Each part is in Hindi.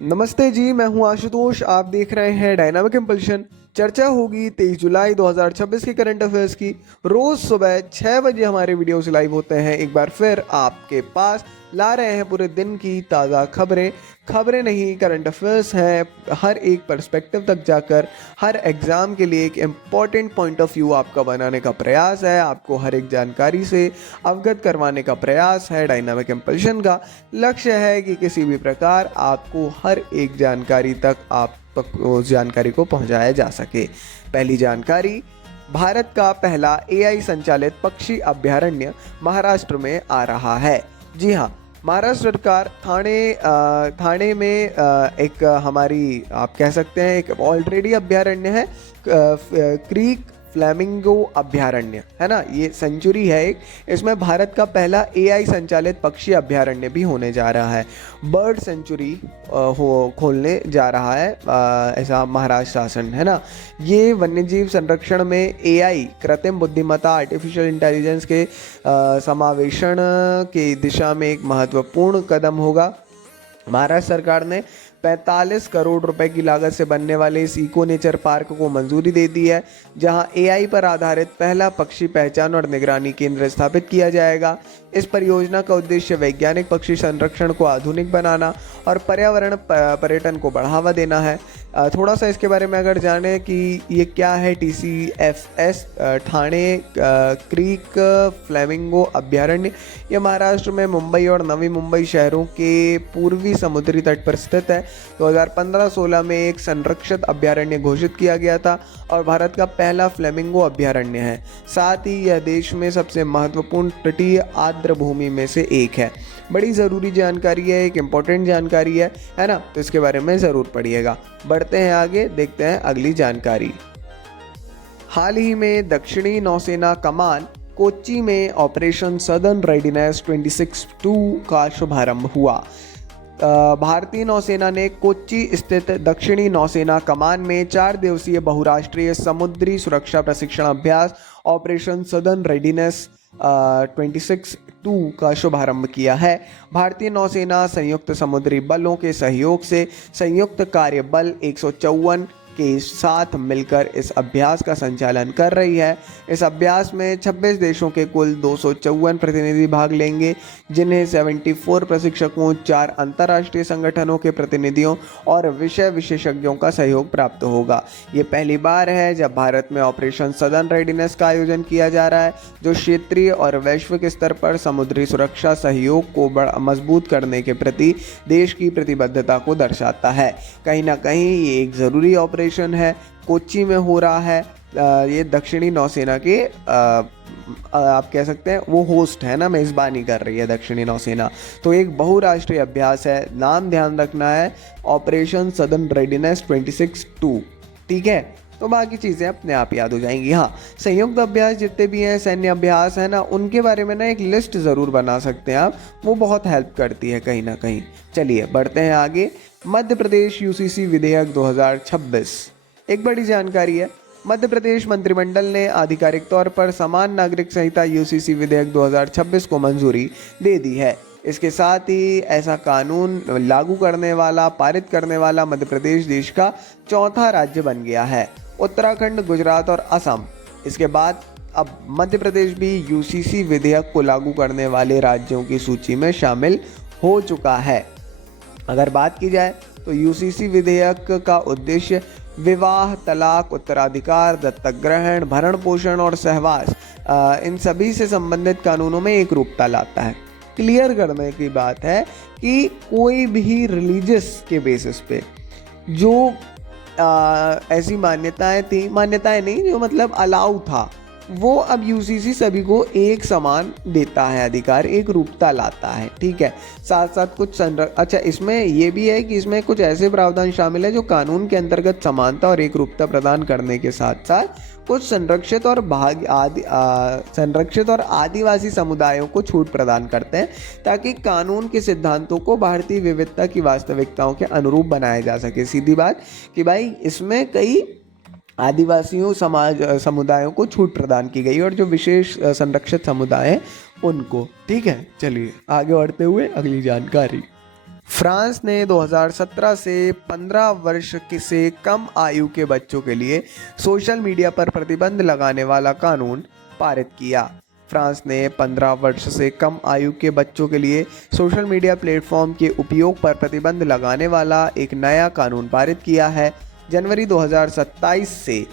नमस्ते जी, मैं हूं आशुतोष। आप देख रहे हैं डायनामिक इम्पल्शन। चर्चा होगी 23 जुलाई 2026 के करंट अफेयर्स की। रोज सुबह 6 बजे हमारे वीडियोस लाइव होते हैं। एक बार फिर आपके पास ला रहे हैं पूरे दिन की ताज़ा खबरें। खबरें नहीं, करंट अफेयर्स हैं। हर एक पर्सपेक्टिव तक जाकर हर एग्ज़ाम के लिए एक इम्पॉर्टेंट पॉइंट ऑफ व्यू आपका बनाने का प्रयास है। आपको हर एक जानकारी से अवगत करवाने का प्रयास है। डायनामिक इम्पल्शन का लक्ष्य है कि किसी भी प्रकार आपको हर एक जानकारी तक उस जानकारी को पहुंचाया जा सके। पहली जानकारी, भारत का पहला एआई संचालित पक्षी अभयारण्य महाराष्ट्र में आ रहा है। जी हाँ, महाराष्ट्र सरकार थाने में एक हमारी आप कह सकते हैं एक ऑलरेडी अभयारण्य है, क्रीक फ्लैमिंगो अभयारण्य है ना। ये सेंचुरी है एक। इसमें भारत का पहला एआई संचालित पक्षी अभयारण्य भी होने जा रहा है। बर्ड सेंचुरी खोलने जा रहा है ऐसा महाराष्ट्र शासन है ना। ये वन्यजीव संरक्षण में एआई कृत्रिम बुद्धिमत्ता आर्टिफिशियल इंटेलिजेंस के समावेशन की दिशा में एक महत्वपूर्ण कदम होगा। महाराष्ट्र सरकार ने 45 करोड़ रुपए की लागत से बनने वाले इस इको नेचर पार्क को मंजूरी दे दी है, जहां एआई पर आधारित पहला पक्षी पहचान और निगरानी केंद्र स्थापित किया जाएगा। इस परियोजना का उद्देश्य वैज्ञानिक पक्षी संरक्षण को आधुनिक बनाना और पर्यावरण पर्यटन को बढ़ावा देना है। थोड़ा सा इसके बारे में अगर जाने कि ये क्या है, TCFS ठाणे क्रीक फ्लैमिंगो अभयारण्य, ये महाराष्ट्र में मुंबई और नवी मुंबई शहरों के पूर्वी समुद्री तट पर स्थित है। 2015-16 में एक संरक्षित अभयारण्य घोषित किया गया था और भारत का पहला फ्लेमिंगो अभयारण्य है। साथ ही यह देश में सबसे महत्वपूर्ण तटीय आर्द्र भूमि में से एक है। बड़ी ज़रूरी जानकारी है, एक इम्पोर्टेंट जानकारी है ना, तो इसके बारे में ज़रूर पढ़िएगा। बढ़ते हैं आगे, देखते हैं अगली जानकारी। हाल ही में दक्षिणी नौसेना कमान कोच्चि में ऑपरेशन सदर्न रेडिनेस 26-2 का शुभारंभ हुआ। भारतीय नौसेना ने कोच्चि स्थित दक्षिणी नौसेना कमान में 4 दिवसीय बहुराष्ट्रीय समुद्री सुरक्षा प्रशिक्षण अभ्यास ऑपरेशन सदर्न रेडिनेस 26-2 का शुभारंभ किया है। भारतीय नौसेना संयुक्त समुद्री बलों के सहयोग से संयुक्त कार्य बल 154 के साथ मिलकर इस अभ्यास का संचालन कर रही है। इस अभ्यास में 26 देशों के कुल 254 प्रतिनिधि भाग लेंगे, जिन्हें 74 प्रशिक्षकों, 4 अंतर्राष्ट्रीय संगठनों के प्रतिनिधियों और विषय विशेषज्ञों का सहयोग प्राप्त होगा। ये पहली बार है जब भारत में ऑपरेशन सदर्न रेडिनेस का आयोजन किया जा रहा है, जो क्षेत्रीय और वैश्विक स्तर पर समुद्री सुरक्षा सहयोग को मजबूत करने के प्रति देश की प्रतिबद्धता को दर्शाता है। कहीं ना कहीं ये एक ज़रूरी ऑपरेशन है, कोच्चि में हो रहा है। ये दक्षिणी नौसेना के आप कह सकते हैं वो होस्ट है ना, मेज़बानी कर रही है दक्षिणी नौसेना। तो एक बहुराष्ट्रीय अभ्यास है, नाम ध्यान रखना है, ऑपरेशन सदर्न रेडिनेस 26-2। ठीक है, तो बाकी चीज़ें अपने आप याद हो जाएंगी। हाँ, संयुक्त अभ्यास जितने भी हैं, सैन्य अभ्यास है ना, उनके बारे में ना एक लिस्ट ज़रूर बना सकते हैं आप, वो बहुत हेल्प करती है कहीं ना कहीं। चलिए बढ़ते हैं आगे। मध्य प्रदेश UCC विधेयक 2026 एक बड़ी जानकारी है। मध्य प्रदेश मंत्रिमंडल ने आधिकारिक तौर पर समान नागरिक संहिता UCC विधेयक 2026 को मंजूरी दे दी है। इसके साथ ही ऐसा कानून लागू करने वाला, पारित करने वाला मध्य प्रदेश देश का चौथा राज्य बन गया है। उत्तराखंड, गुजरात और असम, इसके बाद अब मध्य प्रदेश भी UCC विधेयक को लागू करने वाले राज्यों की सूची में शामिल हो चुका है। अगर बात की जाए तो UCC विधेयक का उद्देश्य विवाह, तलाक, उत्तराधिकार, दत्तक ग्रहण, भरण पोषण और सहवास, इन सभी से संबंधित कानूनों में एक रूपता लाता है। क्लियर करने की बात है कि कोई भी रिलीजियस के बेसिस पे जो ऐसी मान्यताएं नहीं, जो मतलब अलाउ था, वो अब UCC सभी को एक समान देता है अधिकार, एक रूपता लाता है। ठीक है, साथ साथ कुछ अच्छा इसमें ये भी है कि इसमें कुछ ऐसे प्रावधान शामिल है जो कानून के अंतर्गत समानता और एक रूपता प्रदान करने के साथ साथ कुछ संरक्षित और आदिवासी समुदायों को छूट प्रदान करते हैं, ताकि कानून के सिद्धांतों को भारतीय विविधता की वास्तविकताओं के अनुरूप बनाया जा सके। सीधी बात कि भाई इसमें कई आदिवासियों समुदायों को छूट प्रदान की गई और जो विशेष संरक्षित समुदाय हैं उनको। ठीक है, चलिए आगे बढ़ते हुए अगली जानकारी। फ्रांस ने 2017 से 15 वर्ष से कम आयु के बच्चों के लिए सोशल मीडिया पर प्रतिबंध लगाने वाला कानून पारित किया। फ्रांस ने 15 वर्ष से कम आयु के बच्चों के लिए सोशल मीडिया प्लेटफॉर्म के उपयोग पर प्रतिबंध लगाने वाला एक नया कानून पारित किया है। जनवरी 2027 से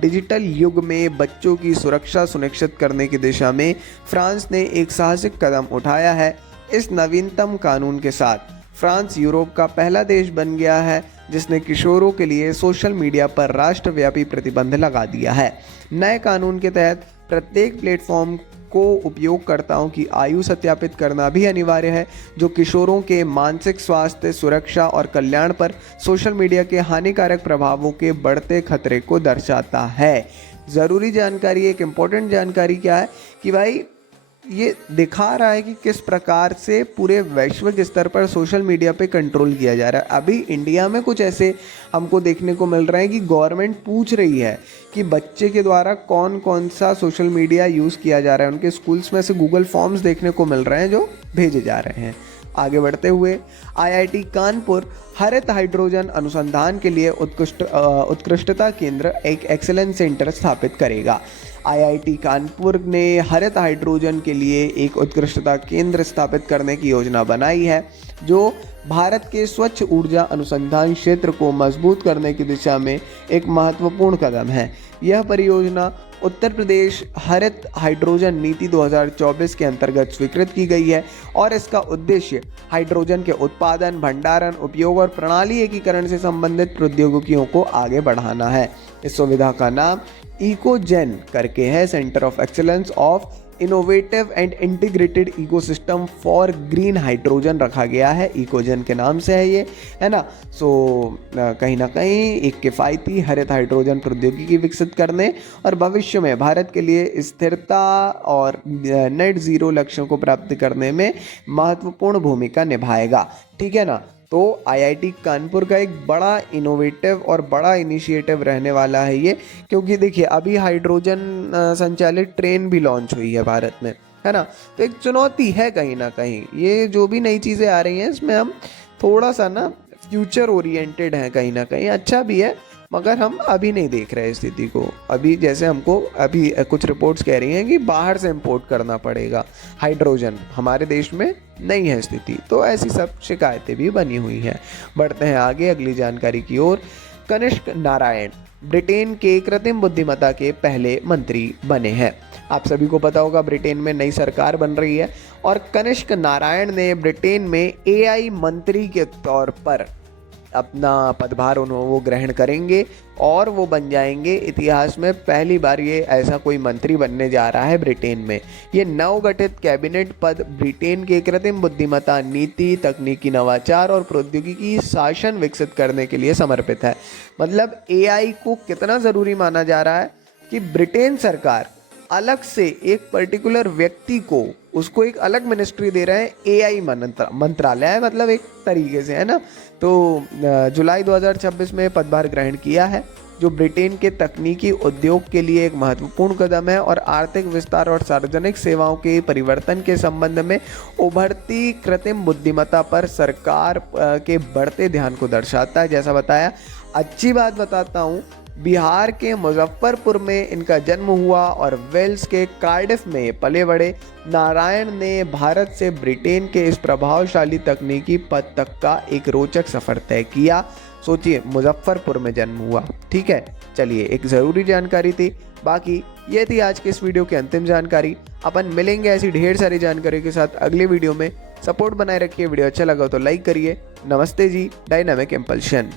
डिजिटल युग में बच्चों की सुरक्षा सुनिश्चित करने की दिशा में फ्रांस ने एक साहसिक कदम उठाया है। इस नवीनतम कानून के साथ फ्रांस यूरोप का पहला देश बन गया है जिसने किशोरों के लिए सोशल मीडिया पर राष्ट्रव्यापी प्रतिबंध लगा दिया है। नए कानून के तहत प्रत्येक प्लेटफॉर्म को उपयोगकर्ताओं की आयु सत्यापित करना भी अनिवार्य है, जो किशोरों के मानसिक स्वास्थ्य, सुरक्षा और कल्याण पर सोशल मीडिया के हानिकारक प्रभावों के बढ़ते खतरे को दर्शाता है। ज़रूरी जानकारी, एक इम्पोर्टेंट जानकारी क्या है कि भाई ये दिखा रहा है कि किस प्रकार से पूरे वैश्विक स्तर पर सोशल मीडिया पे कंट्रोल किया जा रहा है। अभी इंडिया में कुछ ऐसे हमको देखने को मिल रहा है कि गवर्नमेंट पूछ रही है कि बच्चे के द्वारा कौन कौन सा सोशल मीडिया यूज़ किया जा रहा है। उनके स्कूल्स में से गूगल फॉर्म्स देखने को मिल रहे हैं जो भेजे जा रहे हैं। आगे बढ़ते हुए IIT कानपुर हरित हाइड्रोजन अनुसंधान के लिए उत्कृष्टता केंद्र, एक एक्सेलेंस सेंटर स्थापित करेगा। IIT कानपुर ने हरित हाइड्रोजन के लिए एक उत्कृष्टता केंद्र स्थापित करने की योजना बनाई है, जो भारत के स्वच्छ ऊर्जा अनुसंधान क्षेत्र को मजबूत करने की दिशा में एक महत्वपूर्ण कदम है। यह परियोजना उत्तर प्रदेश हरित हाइड्रोजन नीति 2024 के अंतर्गत स्वीकृत की गई है और इसका उद्देश्य हाइड्रोजन के उत्पादन, भंडारण, उपयोग और प्रणाली एकीकरण से संबंधित प्रौद्योगिकियों को आगे बढ़ाना है। इस सुविधा का नाम इकोजेन करके है, centre of excellence of innovative and integrated ecosystem for green hydrogen रखा गया है। इकोजेन के नाम से है ये, है ना। कहीं ना कहीं एक किफ़ायती हरित हाइड्रोजन प्रौद्योगिकी विकसित करने और भविष्य में भारत के लिए स्थिरता और नेट ज़ीरो लक्ष्यों को प्राप्त करने में महत्वपूर्ण भूमिका निभाएगा। ठीक है ना। तो IIT कानपुर का एक बड़ा इनोवेटिव और बड़ा इनिशिएटिव रहने वाला है ये, क्योंकि देखिए अभी हाइड्रोजन संचालित ट्रेन भी लॉन्च हुई है भारत में, है ना। तो एक चुनौती है कहीं ना कहीं। ये जो भी नई चीज़ें आ रही हैं इसमें हम थोड़ा सा ना फ्यूचर ओरिएंटेड हैं, कहीं ना कहीं अच्छा भी है, मगर हम अभी नहीं देख रहे स्थिति को। अभी जैसे हमको अभी कुछ रिपोर्ट्स कह रही हैं कि बाहर से इंपोर्ट करना पड़ेगा हाइड्रोजन, हमारे देश में नहीं है स्थिति। तो ऐसी सब शिकायतें भी बनी हुई हैं। बढ़ते हैं आगे अगली जानकारी की ओर। कनिष्क नारायण ब्रिटेन के कृत्रिम बुद्धिमत्ता के पहले मंत्री बने हैं। आप सभी को पता होगा ब्रिटेन में नई सरकार बन रही है और कनिष्क नारायण ने ब्रिटेन में AI मंत्री के तौर पर अपना पदभार वो ग्रहण करेंगे और वो बन जाएंगे इतिहास में पहली बार ये ऐसा कोई मंत्री बनने जा रहा है ब्रिटेन में। ये नवगठित कैबिनेट पद ब्रिटेन के कृत्रिम बुद्धिमत्ता नीति, तकनीकी नवाचार और प्रौद्योगिकी शासन विकसित करने के लिए समर्पित है। मतलब AI को कितना ज़रूरी माना जा रहा है कि ब्रिटेन सरकार अलग से एक पर्टिकुलर व्यक्ति को, उसको एक अलग मिनिस्ट्री दे रहे हैं, AI मंत्रालय है, मतलब एक तरीके से, है ना। तो जुलाई 2026 में पदभार ग्रहण किया है, जो ब्रिटेन के तकनीकी उद्योग के लिए एक महत्वपूर्ण कदम है और आर्थिक विस्तार और सार्वजनिक सेवाओं के परिवर्तन के संबंध में उभरती कृत्रिम बुद्धिमत्ता पर सरकार के बढ़ते ध्यान को दर्शाता है। जैसा बताया, अच्छी बात बताता हूँ, बिहार के मुजफ्फरपुर में इनका जन्म हुआ और वेल्स के कार्डिफ में पले बड़े नारायण ने भारत से ब्रिटेन के इस प्रभावशाली तकनीकी पद तक का एक रोचक सफ़र तय किया। सोचिए, मुजफ्फरपुर में जन्म हुआ। ठीक है, चलिए, एक ज़रूरी जानकारी थी। बाकी ये थी आज के इस वीडियो की अंतिम जानकारी। अपन मिलेंगे ऐसी ढेर सारी जानकारी के साथ अगले वीडियो में। सपोर्ट बनाए रखिए। वीडियो अच्छा लगा तो लाइक करिए। नमस्ते जी, डायनामिक इम्पल्शन।